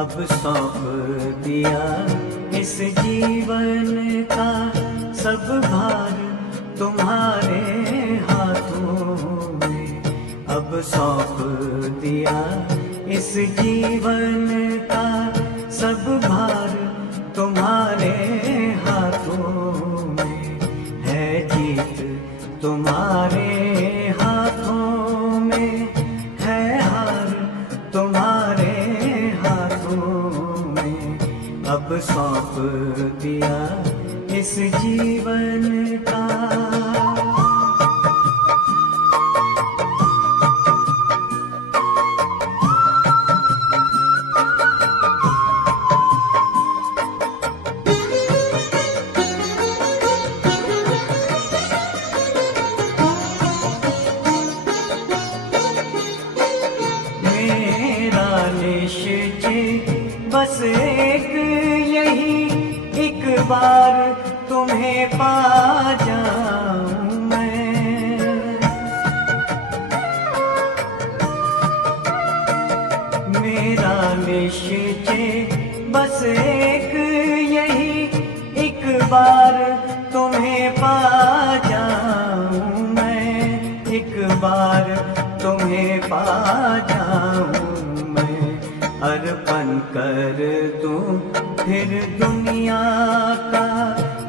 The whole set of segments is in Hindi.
अब सौंप दिया इस जीवन का सब भार तुम्हारे हाथों में। अब सौंप दिया इस जीवन का सब भार तुम्हारे हाथों में। है जीत तुम्हारे हाथों में, है हार तुम्हारे अब सौंप दिया इस जीवन का। मेरा निश्चय बस एक यही, एक बार तुम्हें पा जाऊं मैं। मेरा निश्चय बस एक यही, एक बार तुम्हें पा जाऊं मैं। एक बार तुम्हें पा जाऊं मैं। अर्पण कर दूं फिर दुनिया का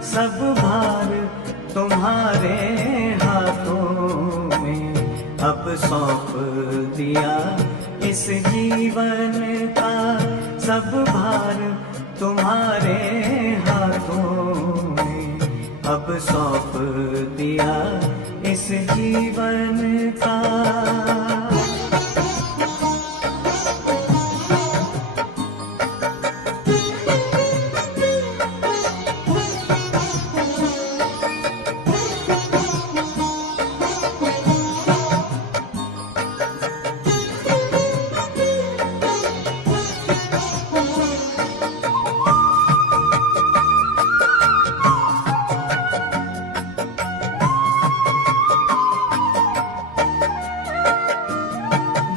सब भार तुम्हारे हाथों में। अब सौंप दिया इस जीवन का सब भार तुम्हारे हाथों में। अब सौंप दिया इस जीवन का।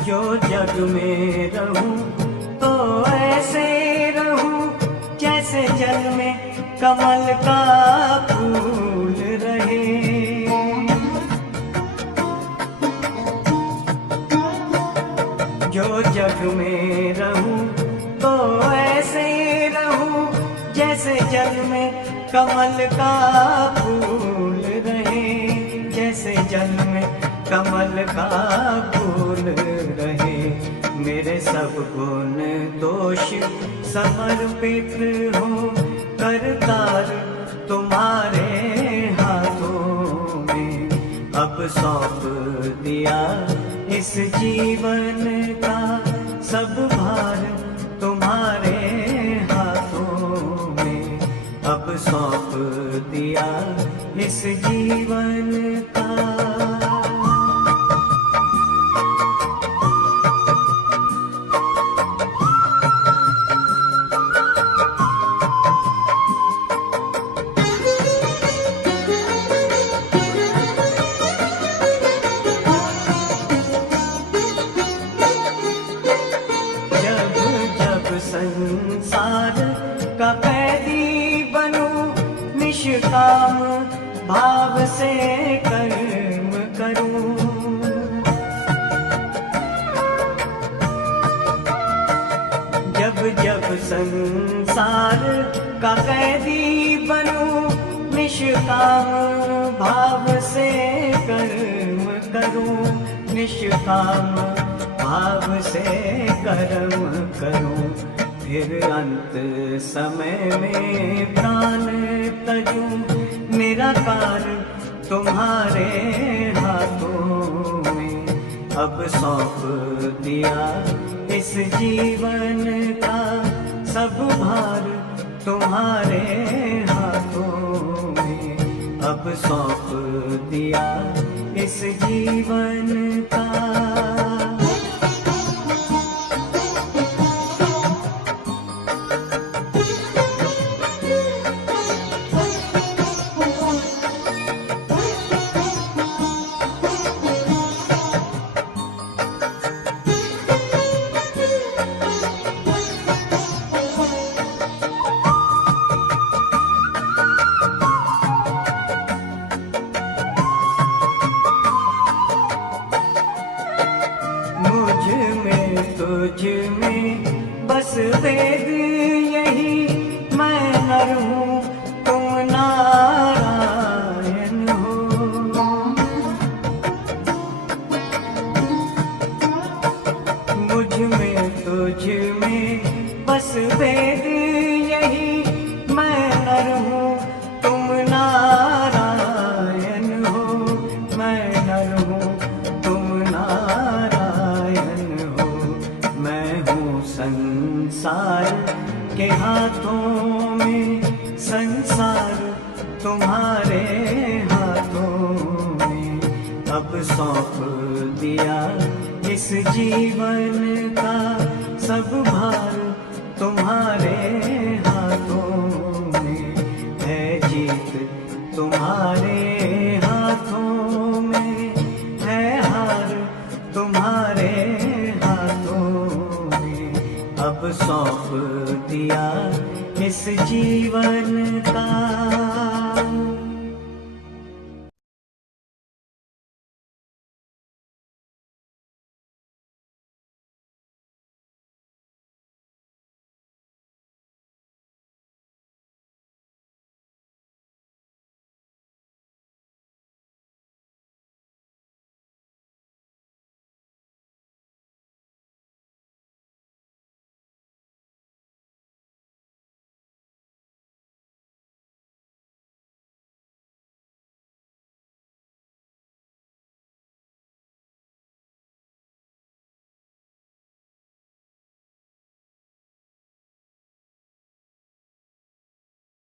जो जग में रहूं तो ऐसे रहूं जैसे जल में कमल का फूल रहे। जो जग में रहूं तो ऐसे रहूं जैसे जल में कमल का फूल रहे। जैसे जल में कमल का फूल रहे। मेरे सब गुण दोष समर्पित हो करतार तुम्हारे हाथों में। अब सौंप दिया इस जीवन का सब भार तुम्हारे हाथों में। अब सौंप दिया इस जीवन का। संसार का कैदी बनूं, निष्काम भाव से कर्म करूं। जब जब संसार का कैदी बनूं, निष्काम भाव से कर्म करूं। निष्काम भाव से कर्म करूं। फिर अंत समय में प्राण तजूं। निराकार तुम्हारे हाथों में। अब सौंप दिया इस जीवन का सब भार तुम्हारे हाथों में, अब सौंप दिया इस जीवन का। तुझ में बस वेद यही, मैं नर हूँ तुम नारायण हो। मुझ में तुझ में बस वेद यही, मैं नर हूँ तुम नारायण हो। मैं नर हूँ तुम नारायण हो। मैं हूँ संसार के हाथों में, संसार तुम्हारे हाथों में, अब सौंप दिया इस जीवन का। सब भार तुम्हारे हाथों में, है जीत तुम्हारे हाथों में, है हार तुम्हारे अब सौंप दिया इस जीवन का।